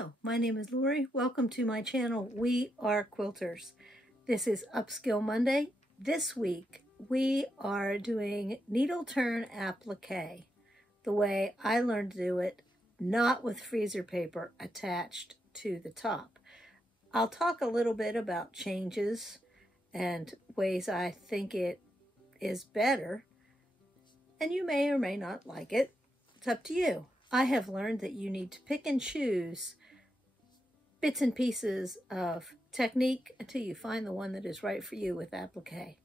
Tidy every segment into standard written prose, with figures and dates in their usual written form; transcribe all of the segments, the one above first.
Hello, my name is Lorrie. Welcome to my channel. We are quilters. This is Upskill Monday. This week we are doing needle turn applique the way I learned to do it, not with freezer paper attached to the top. I'll talk a little bit about changes and ways I think it is better, and you may or may not like it. It's up to you. I have learned that you need to pick and choose bits and pieces of technique until you find the one that is right for you with applique.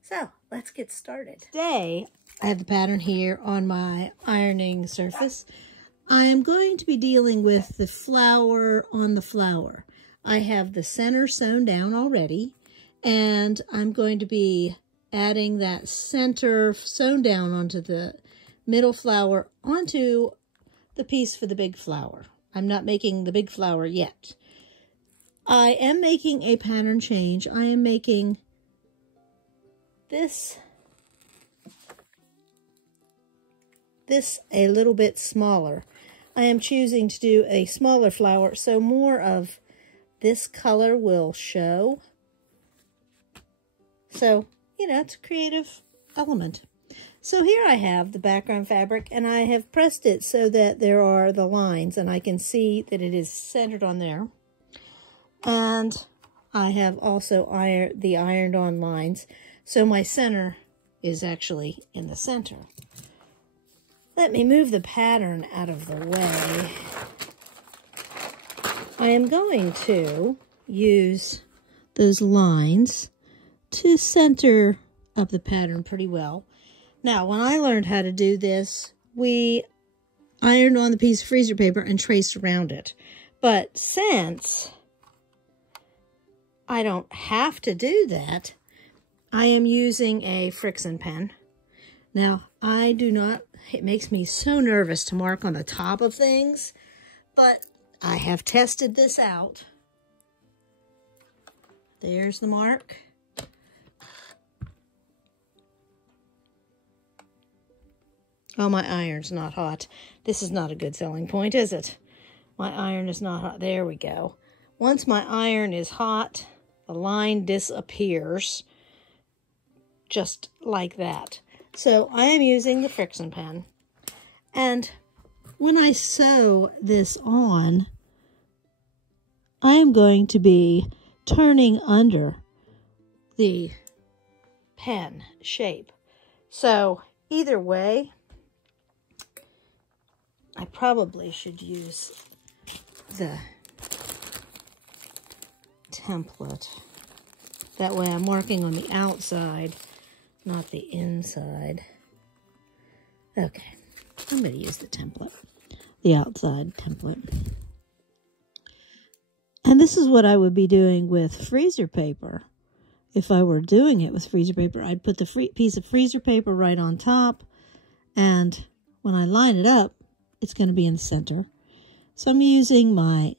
So let's get started. Today, I have the pattern here on my ironing surface. I am going to be dealing with the flower on the flower. I have the center sewn down already, and I'm going to be adding that center sewn down onto the middle flower onto the piece for the big flower. I'm not making the big flower yet. I am making a pattern change. I am making this a little bit smaller. I am choosing to do a smaller flower, so more of this color will show. So, you know, it's a creative element. So here I have the background fabric, and I have pressed it so that there are the lines, and I can see that it is centered on there. And I have also the ironed on lines, so my center is actually in the center. Let me move the pattern out of the way. I am going to use those lines to center up the pattern pretty well. Now, when I learned how to do this, we ironed on the piece of freezer paper and traced around it. But since I don't have to do that, I am using a Frixion pen. Now, I do not, it makes me so nervous to mark on the top of things, but I have tested this out. There's the mark. Oh, my iron's not hot. This is not a good selling point, is it? My iron is not hot. There we go. Once my iron is hot, the line disappears just like that. So I am using the Frixion pen. And when I sew this on, I am going to be turning under the pen shape. So either way, I probably should use the template. That way I'm marking on the outside, not the inside. Okay, I'm going to use the template, the outside template. And this is what I would be doing with freezer paper. If I were doing it with freezer paper, I'd put the piece of freezer paper right on top, and when I line it up, it's going to be in the center. So I'm using my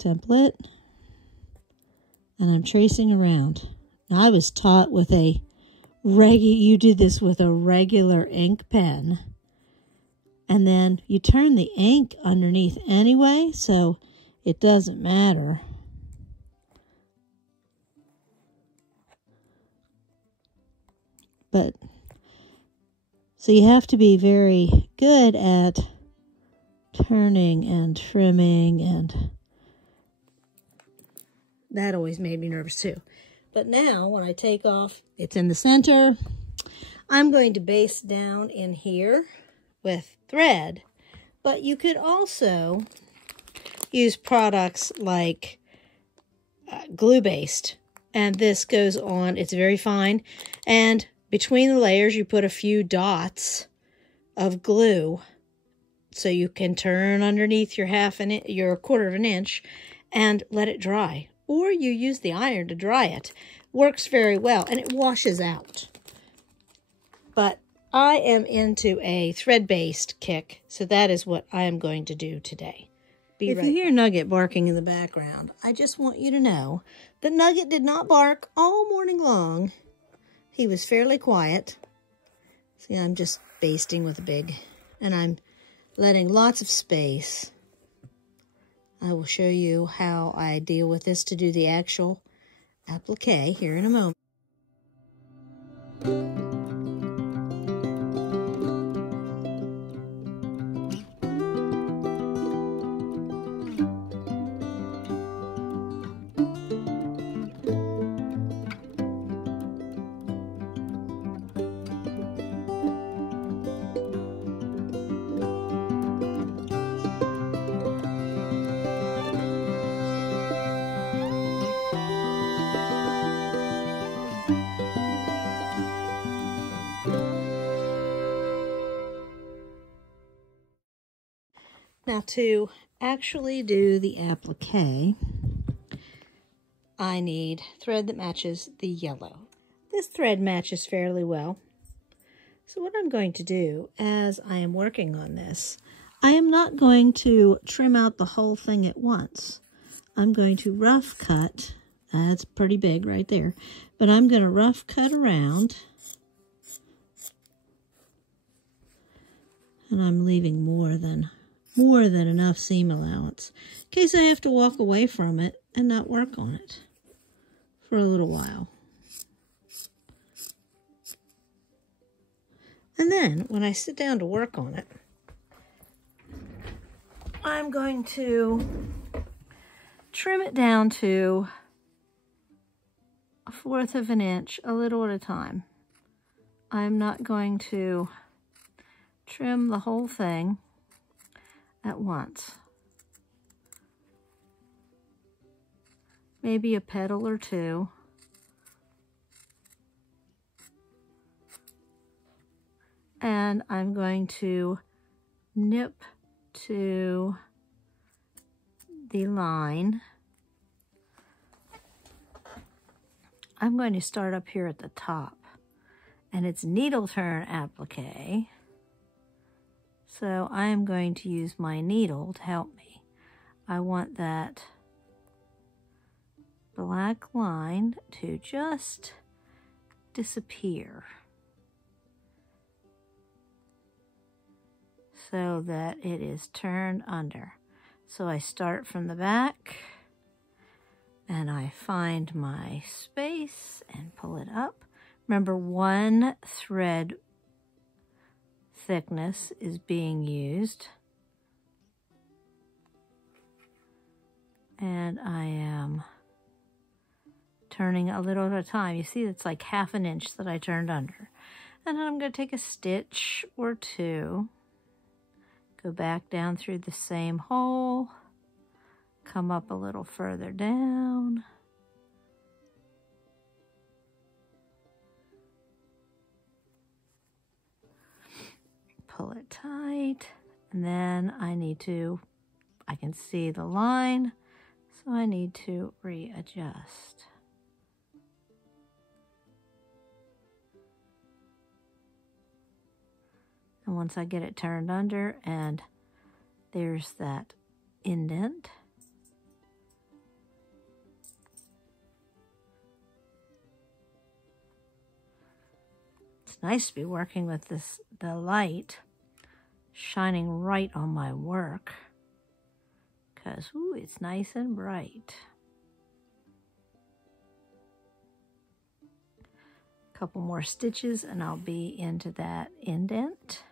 template, and I'm tracing around. Now, I was taught with you do this with a regular ink pen, and then you turn the ink underneath anyway, so it doesn't matter. But, so you have to be very good at turning and trimming, and that always made me nervous too. But now when I take off, it's in the center. I'm going to baste down in here with thread, but you could also use products like glue baste, and this goes on. It's very fine, and between the layers you put a few dots of glue, so you can turn underneath your quarter of an inch and let it dry. Or you use the iron to dry it. Works very well, and it washes out. But I am into a thread-based kick, so that is what I am going to do today. If you hear Nugget barking in the background, I just want you to know that Nugget did not bark all morning long. He was fairly quiet. See, I'm just basting with a big, and I'm letting lots of space I will show you how I deal with this to do the actual applique here in a moment. Now, to actually do the applique, I need thread that matches the yellow. This thread matches fairly well. So what I'm going to do as I am working on this, I am not going to trim out the whole thing at once. I'm going to rough cut. That's pretty big right there. But I'm going to rough cut around. And I'm leaving more than enough seam allowance in case I have to walk away from it and not work on it for a little while. And then when I sit down to work on it, I'm going to trim it down to 1/4 of an inch, a little at a time. I'm not going to trim the whole thing at once. Maybe a petal or two. And I'm going to nip to the line. I'm going to start up here at the top, and it's needle turn applique. So I am going to use my needle to help me. I want that black line to just disappear so that it is turned under. So I start from the back and I find my space and pull it up. Remember, 1 thread thickness is being used, and I am turning a little at a time. You see, it's like 1/2 inch that I turned under. And then I'm going to take a stitch or 2, go back down through the same hole, come up a little further down, pull it tight, and then I can see the line, so I need to readjust. And once I get it turned under, and there's that indent, it's nice to be working with the light shining right on my work, because it's nice and bright. A couple more stitches and I'll be into that indent.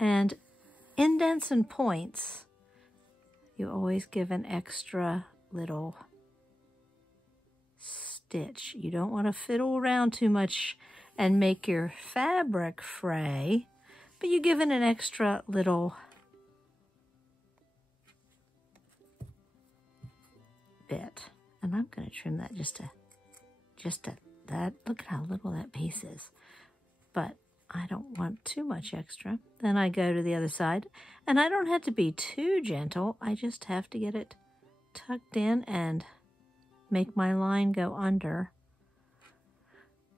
And indents and points, you always give an extra little stitch. You don't want to fiddle around too much and make your fabric fray, but you give it an extra little bit. And I'm going to trim that just to that. Look at how little that piece is. But I don't want too much extra. Then I go to the other side, and I don't have to be too gentle. I just have to get it tucked in and make my line go under.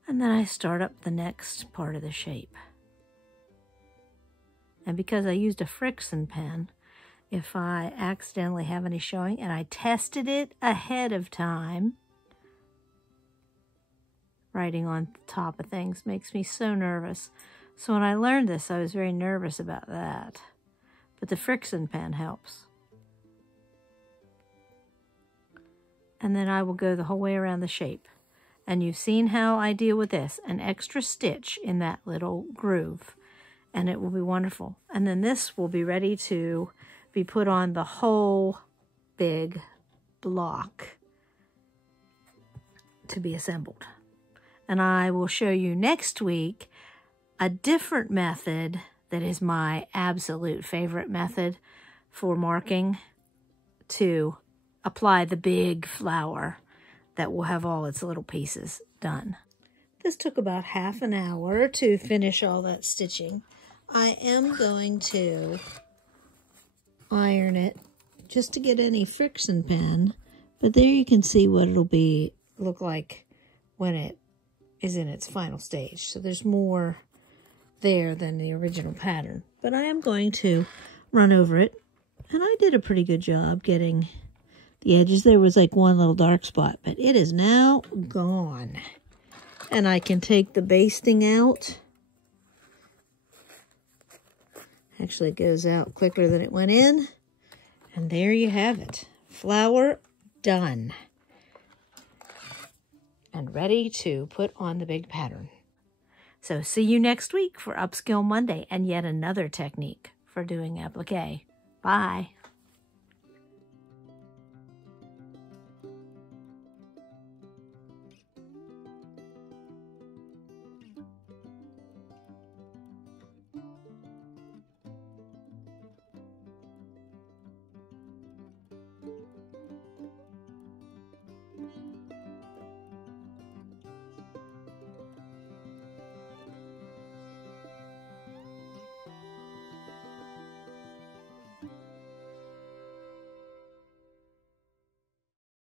And then I start up the next part of the shape. And because I used a Frixion pen, if I accidentally have any showing, and I tested it ahead of time, writing on top of things makes me so nervous. So when I learned this, I was very nervous about that. But the friction pen helps. And then I will go the whole way around the shape. And you've seen how I deal with this. An extra stitch in that little groove. And it will be wonderful. And then this will be ready to be put on the whole big block to be assembled. And I will show you next week a different method that is my absolute favorite method for marking to apply the big flower that will have all its little pieces done. This took about half an hour to finish all that stitching. I am going to iron it just to get any friction pen, but there you can see what it'll look like when it is in its final stage. So there's more there than the original pattern, but I am going to run over it, and I did a pretty good job getting the edges. There was like one little dark spot, but it is now gone. And I can take the basting out. Actually, it goes out quicker than it went in. And there you have it. Flower done. And ready to put on the big pattern. So see you next week for Upskill Monday and yet another technique for doing applique. Bye.